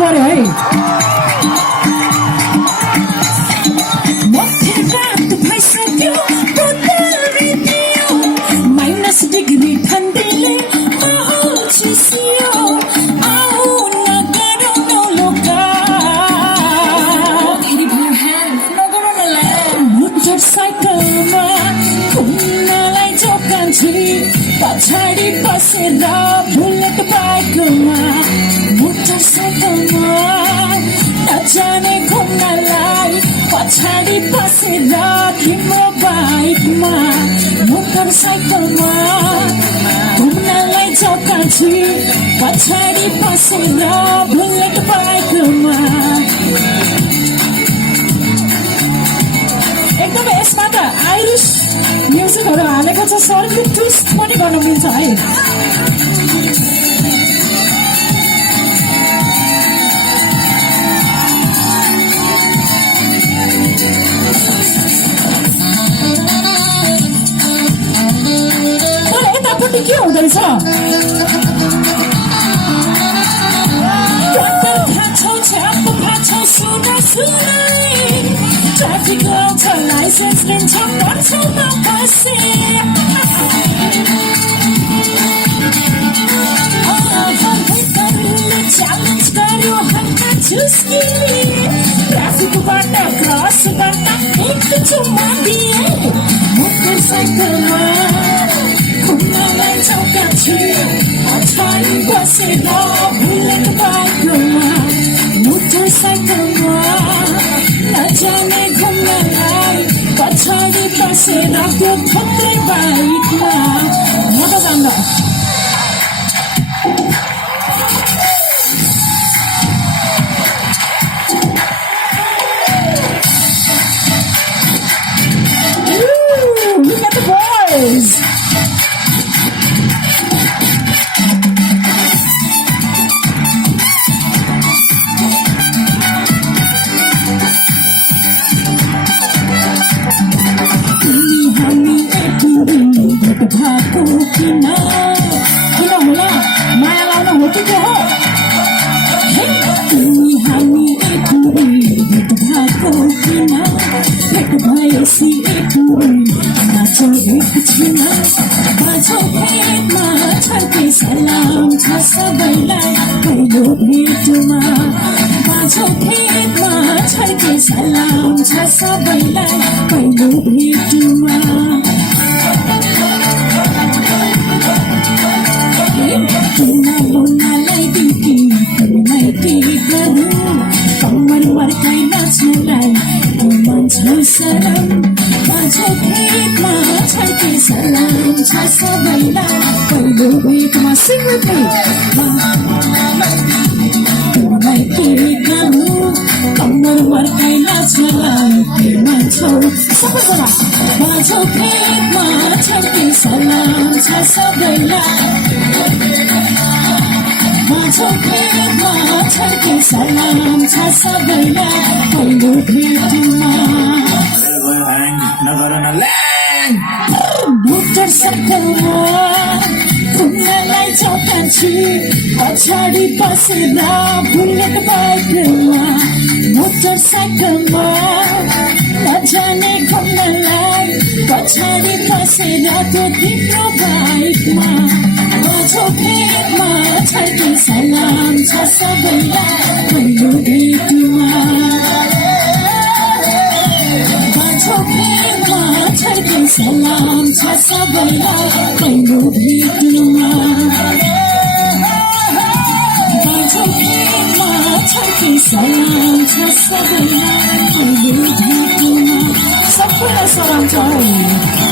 पर्यो है -डिग्री ठन्डीले माहौल चिसियो आऊ नगरौ नौलोका मोटरसाइकलमा घुम्नलाई जोकान्छु पछाडि बसेर बुलेट बाइकमा मोटरसाइकलमा नजाने घुम्नलाई पछाडि बसेर तिम्रो बाइकमा मोटरसाइकलमा घुम्नलाई जोकान्छु पछाडि बसेर बुलेट बाइकमा एकदमै यसमा त आइरिस म्युजिकहरू हालेको छ शरीरको ट्विस्ट पनि गर्न मिल्छ है यतापट्टि के हुँदैछ ट्राफिक आउँछ लाइसेन्स लिन्छ पर्छौमा बसे च्यालेन्ज गर्यो हल्का चुस्की ट्राफिकबाट क्रस गर्न एकचुम्मा दिए मोटरसाइकलमा घुम्नलाई जोकान्छु पछाडि बसेर बुलेट बाइकमा मोटरसाइकलमा नजाने घुम्नलाई पछाडि बसेर त्यो थुप्रै बाइकमा म त जान्दा Look at the boys! सलाम छ सबैलाई पहिलो भेटमा बाझो भेटमा छर्के सलाम छ सबैलाई पहिलो भेटमा बोल्नलाई दिदी तिमीलाई के गरौँ कम्मर मर्काइ नाच्नलाई मन छ सरम बाझो भेटमा छर्के सलाम छ सबैलाई पहिलो भेटमा sing with me तिमीलाई के गरौँ कम्मर मर्काइ नाच्नलाई के मन छ सबैजना बाझो भेटमा छर्के सलाम छ सबैलाई बाझो भेटमा छर्के सलाम छ सबैलाई पहिलो भेटमा नगर न ल्याङ मोटरसाइकलमा घुम्नलाई जोकान्छु पछाडि बसेर बुलेट बाइकमा मोटरसाइकलमा नजाने घुम्नलाई पछाडि बसेर त्यो तिम्रो बाइकमा बाझो भेटमा छर्के सलाम छ सबैलाई पहिलो भेटमा बाझो भेटमा छर्के सलाम छ सबैलाई पहिलो भेटमा बाझो भेटमा छर्के सलाम छ सबैलाई पहिलो भेटमा सबैलाई सलाम छ